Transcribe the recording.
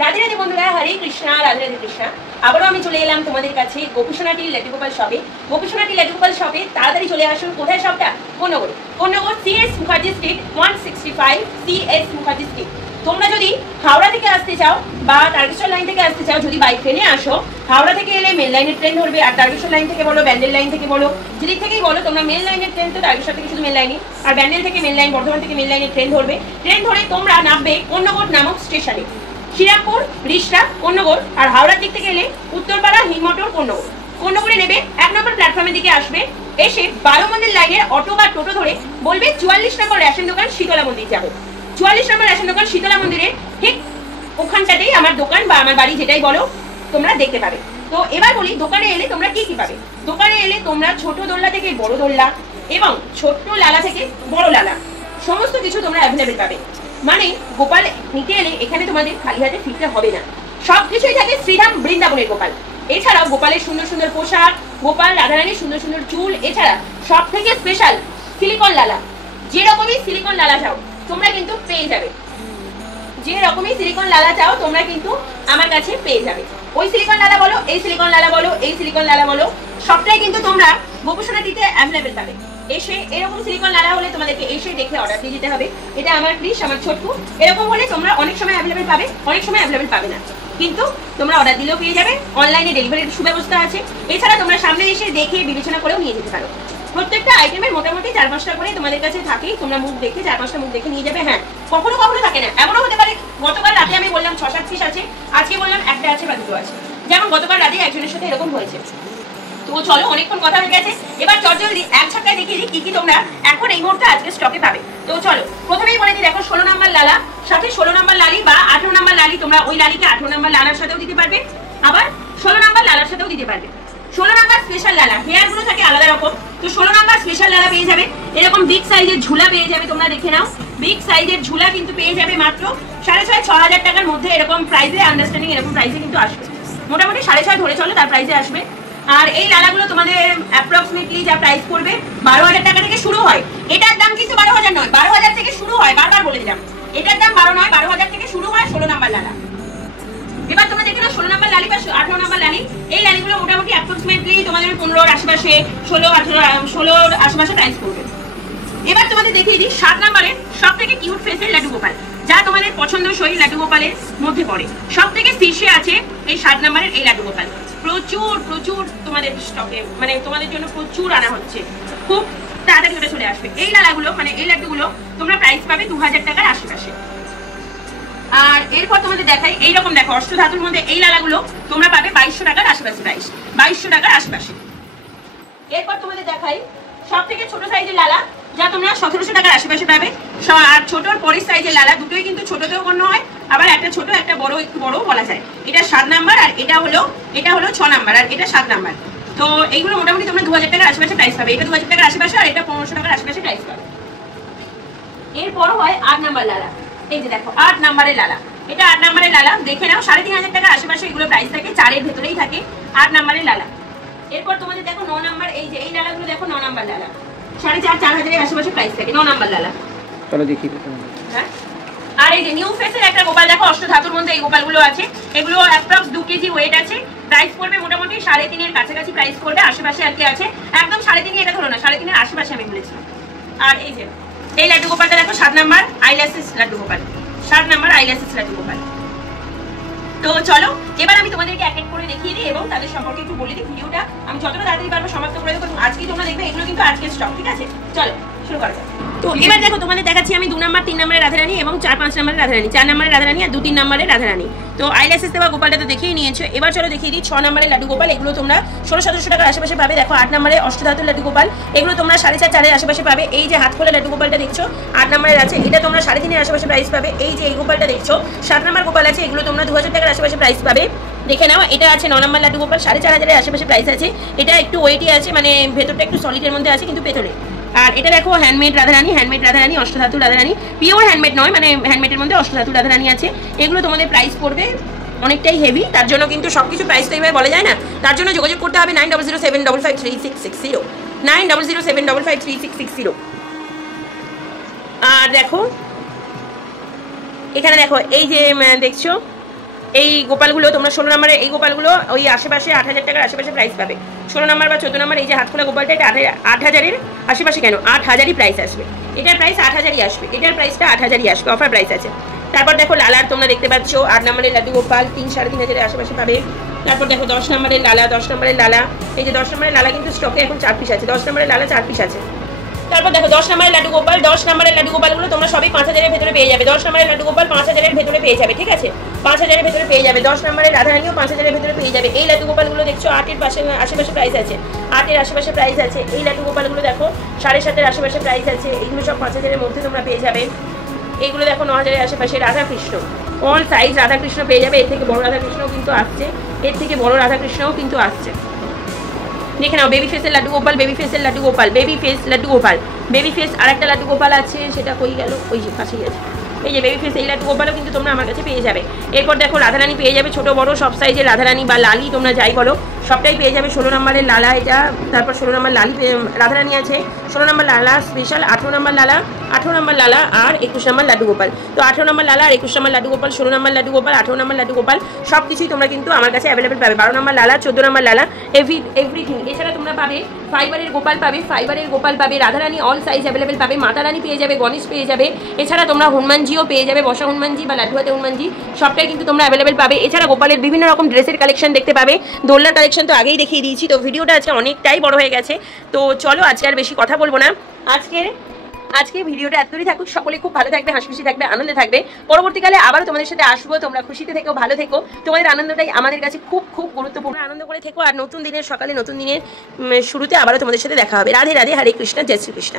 রাধে রাধে বন্ধুরা, হরে কৃষ্ণা, রাধে রাধে কৃষ্ণা। আবারও আমি চলে এলাম তোমাদের কাছে গোপীসোনাটি লাড্ডু গোপাল শপে। গোপীসোনাটি লাড্ডু গোপাল শপে তাড়াতাড়ি চলে আসুন। কোথায় শপটা? Konnagar. Konnagar CS Mukherjee street 165 CS Mukherjee street. তোমরা যদি হাওড়া থেকে আসতে চাও বা তারকেশ্বর লাইন থেকে আসতে চাও, যদি বাই ট্রেনে আসো, হাওড়া থেকে এলে মেন লাইনের ট্রেন ধরবে, আর তারকেশ্বর লাইন থেকে বলো, ব্যান্ডেল লাইন থেকে বলো, যেদিক থেকেই বলো তোমরা মেন লাইনের ট্রেন তো তারকেশ্বর থেকে শুধু মেন লাইনে, আর ব্যান্ডেল থেকে মেন লাইন, বর্ধমান থেকে মেন লাইনের ট্রেন ধরবে। ট্রেন ধরে তোমরা নামবে কোন্নগর নামক স্টেশনে, শ্রীরামপুর, রিষ্টা, কোন্নগর। আর হাওড়ার দিক থেকে এলে উত্তরপাড়া, হিমমটর, কোন্নগর। কোন্নগরে নেবে 1 নম্বর প্ল্যাটফর্মের দিকে আসবে, এসে 12 মন্দির লাইনের অটো বা টোটো ধরে বলবে 44 নম্বর রেশন দোকান শীতলা মন্দির যাবো। 44 নম্বর রেশন দোকান শীতলা মন্দিরে ঠিক ওখানটাতেই আমার দোকান বা আমার বাড়ি, যেটাই বলো তোমরা দেখতে পাবে। তো এবার বলি, দোকানে এলে তোমরা কি কি পাবে। দোকানে এলে তোমরা ছোট দোলনা থেকে বড় দোলনা এবং ছোট্ট লালা থেকে বড় লালা সমস্ত কিছু তোমরা অ্যাভেলেবেল পাবে। মানে গোপাল নিতে এলে এখানে তোমাদের খালি হাতে ফিরতে হবে না, সবকিছুই থাকে শ্রীধাম বৃন্দাবনের গোপাল। এছাড়াও গোপালের সুন্দর সুন্দর পোশাক, গোপাল রাধারানীর সুন্দর সুন্দর চুল, এছাড়া সব থেকে স্পেশাল সিলিকন লালা। যে রকমই সিলিকন লালা চাও তোমরা কিন্তু পেয়ে যাবে, যে রকমই সিলিকন লালা চাও তোমরা কিন্তু আমার কাছে পেয়ে যাবে। ওই সিলিকন লালা বলো, এই সিলিকন লালা বলো, এই সিলিকন লালা বলো, সবটাই কিন্তু তোমরা গোপীসোনাটিতে অ্যাভেলেবেল পাবে। এসে এরকম সিলিকন লালা হলে তোমাদেরকে এসে দেখে অর্ডার দিয়ে দিতে হবে। এটা আমার ক্রিশ, আমার ছোট্টু। এরকম হলে তোমরা অনেক সময় অ্যাভেলেবেল পাবে, অনেক সময় অ্যাভেলেবেল পাবে না, কিন্তু তোমরা অর্ডার দিলেও পেয়ে যাবে। অনলাইনে ডেলিভারির সুব্যবস্থা আছে। এছাড়া তোমরা সামনে এসে দেখে বিবেচনা করেও নিয়ে যেতে পারো। প্রত্যেকটা আইটেমের মোটামুটি 4-5টা করে তোমাদের কাছে থাকেই, তোমরা মুখ দেখে 4-5টা মুখ দেখে নিয়ে যাবে। হ্যাঁ, কখনো কখনো থাকে না, এমনও হতে পারে গতকাল রাতে আমি বললাম 6-7 পিস আছে, আজকে বললাম একটা আছে বা দুটো আছে, যেমন গতকাল রাতে একজনের সাথে এরকম হয়েছে। তো চলো, অনেকক্ষণ কথা হয়ে গেছে, এবার চটজলদি এক ঝটকায় দেখিয়ে দিই কি কি তোমরা এখন এই মুহূর্তে আজকে স্টকে পাবে। তো চলো, প্রথমেই বলে দিই, দেখো 16 নম্বর লালা, সাথে 16 নম্বর লালি বা 18 নম্বর লালি, তোমরা ওই লালিকে 18 নম্বর লালার সাথেও দিতে পারবে, আবার 16 নম্বর লালার সাথেও দিতে পারবে। 16 নম্বর স্পেশাল লালা, হেয়ার গুলো থাকে আলাদা রকম, তো 16 নম্বর স্পেশাল লালা পেয়ে যাবে। এরকম বিগ সাইজের ঝুলা পেয়ে যাবে, তোমরা দেখে নাও, বিগ সাইজের ঝুলা কিন্তু পেয়ে যাবে মাত্র 6,500-6,000 টাকার মধ্যে। এরকম প্রাইসে, আন্ডারস্ট্যান্ডিং এরকম প্রাইসে কিন্তু আসবে, মোটামুটি 6,500 ধরে চলো, তার প্রাইসে আসবে। আর এই লালাগুলো তোমাদের অ্যাপ্রক্সিমেটলি যা প্রাইস পড়বে 12,000 টাকা থেকে শুরু হয়। এটার দাম কিন্তু 12,000 নয়, 12,000 থেকে শুরু হয়, বারবার বলে দিলাম, এটার দাম 12 নয়, 12,000 থেকে শুরু হয় 16 নম্বর লালা। এবার তোমরা দেখে নাও 16 নম্বর লালি বা 18 নম্বর লালি, এই লালিগুলো মোটামুটি অ্যাপ্রক্সিমেটলি তোমাদের 15-র আশেপাশে, 16-18-16-র আশেপাশে প্রাইস পড়বে। এবার তোমাদের দেখিয়ে দিই 7 নম্বরের সব থেকে কিউট ফেসের লাড্ডু গোপাল, যা তোমাদের পছন্দসই লাড্ডু গোপালের মধ্যে পড়ে। সব থেকে শীর্ষে আছে এই 7 নম্বরের এই লাড্ডু গোপাল। প্রচুর প্রচুর তোমাদের স্টকে, মানে তোমাদের জন্য প্রচুর আনা হচ্ছে, খুব তাড়াতাড়ি ওটা চলে আসবে। এই লালাগুলো, মানে এই লাড্ডুগুলো তোমরা প্রাইস পাবে 2,000 টাকার আশেপাশে। আর এরপর তোমাদের দেখাই, এইরকম দেখো অষ্টধাতুর মধ্যে এই লালাগুলো তোমরা পাবে 2,200 টাকার আশেপাশে, প্রাইস 2,200 টাকার আশেপাশে। এরপর তোমাদের দেখাই সব থেকে ছোট সাইজের লালা, যা তোমরা 1,700 টাকার আশেপাশে পাবে। আর ছোটর পরের সাইজের লালা, দুটোই কিন্তু ছোটতেও গণ্য হয়, আবার একটা ছোট একটা বড়, একটু বড়ও বলা যায়। এটা 7 নাম্বার, আর এটা হলো 6 নাম্বার, আর এটা 7 নাম্বার। তো এইগুলো মোটামুটি তোমরা 2,000 টাকার আশেপাশে প্রাইস পাবে। এটা 2,000 টাকার আশেপাশে, আর এটা 1,500 টাকার আশেপাশে প্রাইস পাবে। এরপর হয় 8 নাম্বার লালা, এই যে দেখো 8 নাম্বারের লালা, এটা 8 নাম্বারের লালা, দেখে নাও 3,500 টাকার আশেপাশে এগুলো প্রাইস থাকে, 4-এর ভেতরেই থাকে 8 নাম্বারের লালা। এরপর তোমাদের দেখো 9 নাম্বার, এই যে এই লালাগুলো দেখো 9 নাম্বার লালা, 4,500-4,000 এর আশেপাশে প্রাইস থাকে 9 নাম্বার লালা। চলো দেখি। হ্যাঁ, আর এই যে নিউ ফেসের একটা গোপাল দেখো, অষ্টধাতুর মধ্যে এই গোপালগুলো আছে, এগুলো অ্যাপ্রক্স 2 কেজি ওয়েট আছে, প্রাইস পড়বে মোটামুটি 3.5-এর কাছাকাছি প্রাইস পড়বে, আশেপাশে আর কি আছে, একদম 3.5 এটা ধরো না, 3.5-এর আশেপাশে আমি বলেছিলাম। আর এই যে এই লাড্ডু গোপালটা দেখো 7 number eyelashes laddu Gopal, 7 number eyelashes laddu Gopal. তো চলো, এবার আমি তোমাদেরকে এক এক করে দেখিয়ে দিই এবং তাদের সম্পর্কে একটু বলে দিই। ভিডিওটা আমি যতটা তাড়াতাড়ি পারবো সমাপ্ত করে দেবো, আজকেই তোমরা দেখবে, এগুলো কিন্তু আজকের স্টক, ঠিক আছে? চলো শুরু করা যাক। তো এবার দেখো তোমাদের দেখাচ্ছি আমি 2 নাম্বার, 3 নাম্বারের রাধারানী এবং 4-5 নাম্বারের রাধারানী, 4 নাম্বারের রাধারানী আর 2-3 নাম্বারের রাধারানী। তো আইল্যাশেস দেওয়া গোপালটা তো দেখিয়ে নিয়েছো, এবার চলো দেখিয়ে দিই 6 নাম্বারের লাড্ডু গোপাল। এগুলো তোমরা 16,700 টাকার আশেপাশে পাবে। দেখো 8 নাম্বারের অষ্টধাতুর লাড্ডু গোপাল, এগুলো তোমরা 4,500-4-এর আশেপাশে পাবে। এই যে হাত খোলা লাড্ডু গোপালটা দেখছো 8 নাম্বারের আছে, এটা তোমরা 3.5-এর আশেপাশে প্রাইস পাবে। এই যে এই গোপালটা দেখছো 7 নাম্বার গোপাল আছে, এগুলো তোমরা 2,000 টাকার আশেপাশে প্রাইস পাবে। দেখে নাও, এটা আছে 9 নাম্বার লাড্ডু গোপাল, 4,500-এর আশেপাশে প্রাইস আছে। এটা একটু ওয়েটি আছে, মানে ভেতরটা একটু সলিডের মধ্যে আছে কিন্তু পেতলে। আর এটা দেখো হ্যান্ডমেড রাধারানী, অষ্টধাতুর রাধারানী, পিওর হ্যান্ডমেড নয়, মানে হ্যান্ডমেডের মধ্যে অষ্টধাতুর রাধারানী আছে। এগুলো তোমাদের প্রাইস পড়বে অনেকটাই হেভি, তার জন্য কিন্তু সবকিছু প্রাইস তো এইভাবে বলা যায় না, তার জন্য যোগাযোগ করতে হবে 9007553660, 9007553660। আর দেখো এখানে দেখো এই যে দেখছো এই গোপালগুলো তোমরা 16 নম্বরে এই গোপালগুলো ওই আশেপাশে 8,000 টাকার আশেপাশে প্রাইস পাবে। 16 নম্বর বা 14 নম্বর এই যে হাত খোলা গোপালটা এটা 8,000-এর আশেপাশে, কেন 8,000-ই প্রাইস আসবে। এটার প্রাইস 8,000-ই আসবে, এটার প্রাইসটা 8,000-ই আসবে, অফার প্রাইস আছে। তারপর দেখো লালার তোমরা দেখতে পাচ্ছ 8 নম্বরের লাড্ডু গোপাল 3-3,500-এর আশেপাশে পাবে। তারপর দেখো 10 নম্বরের লালা, 10 নম্বরের লালা, এই যে 10 নম্বরের লালা কিন্তু স্টকে এখন 4 পিস আছে, 10 নম্বরের লালা 4 পিস আছে। তারপর দেখো 10 নম্বরের লাড্ডু গোপাল, 10 নম্বরের লাড্ডু গোপালগুলো তোমরা সবই 5,000-এর ভেতরে পেয়ে যাবে। 10 নম্বরের লাড্ডু গোপাল 5,000-এর ভেতরে পেয়ে যাবে, ঠিক আছে, 5,000-এর ভেতরে পেয়ে যাবে। 10 নম্বরের রাধারানীও 5,000-এর ভেতরে পেয়ে যাবে। এই লাড্ডু গোপালগুলো দেখছো 8-এর আশেপাশে প্রাইস আছে, 8-এর আশেপাশে প্রাইস আছে। এই লাড্ডু গোপালগুলো দেখো 7.5-এর আশেপাশে প্রাইস আছে, এগুলো সব 5,000-এর মধ্যে তোমরা পেয়ে যাবে। এইগুলো দেখো 9,000-এর আশেপাশে। রাধাকৃষ্ণ অল সাইজ রাধাকৃষ্ণ পেয়ে যাবে, এর থেকে বড় রাধাকৃষ্ণও কিন্তু আসছে, এর থেকে বড় রাধাকৃষ্ণও কিন্তু আসছে। দেখে নাও বেবি ফেসের লাড্ডু গোপাল, বেবি ফেসের Laddu Gopal, baby face Laddu Gopal, baby face আরেকটা লাড্ডু গোপাল আছে, সেটা কই গেল, ওই যে কাছেই আছে। এই যে বেবি ফেস এই লাড্ডু গোপালও কিন্তু তোমরা আমার কাছে পেয়ে যাবে। এরপর দেখো রাধারানী পেয়ে যাবে, ছোট বড় সব সাইজের রাধারানী বা লালি তোমরা যাই বলো সবটাই পেয়ে যাবে। 16 নম্বরের লালা এটা, তারপর 16 নম্বর লালি রাধারানী আছে, 16 নম্বর লালা স্পেশাল, 18 নম্বর লালা, 18 নম্বর লালা আর 21 নম্বর লাড্ডু গোপাল। তো 18 নম্বর লালা আর 21 নম্বর লাড্ডু গোপাল, 16 নম্বর লাড্ডু গোপাল, 18 নম্বর লাড্ডু গোপাল সব কিছুই তোমরা কিন্তু আমার কাছে অ্যাভেলেবেল পাবে। 12 নম্বর লালা, 14 নম্বর লালা, এভরিথিং। এছাড়া তোমরা পাবে ফাইবারের গোপাল পাবে, ফাইবারের গোপাল পাবে, রাধারানী অল সাইজ অ্যাভেলেবেল পাবে, মাতারানী পেয়ে যাবে, গণেশ পেয়ে যাবে। এছাড়া তোমরা হনুমানজিও পেয়ে যাবে, বসা হনুমানজি বা লাড্ডু হাতে হনুমানজি সবটাই কিন্তু তোমরা অ্যাভেলেবেল পাবে। এছাড়া গোপালের বিভিন্ন রকম ড্রেসের কালেকশন দেখতে পাবে, দোলনার কালেকশন তো আগেই দেখিয়ে দিয়েছি। তো ভিডিওটা আজকে অনেকটাই বড় হয়ে গেছে, তো চলো আজকে আর বেশি কথা বলবো না। আজকে ভিডিওটা এতদূরই থাকুক। সকলে খুব ভালো থাকবে, হাসি থাকবে, আনন্দে থাকবে। পরবর্তীকালে আবারও তোমাদের সাথে আসবো, তোমরা খুশিতে থেকো, ভালো থেকো। তোমাদের আনন্দটাই আমাদের কাছে খুব খুব গুরুত্বপূর্ণ। আনন্দ করে থেকো, আর নতুন দিনের সকালে নতুন দিনের শুরুতে আবারও তোমাদের সাথে দেখা হবে। রাধে রাধে, হরে কৃষ্ণ, জয় শ্রীকৃষ্ণ।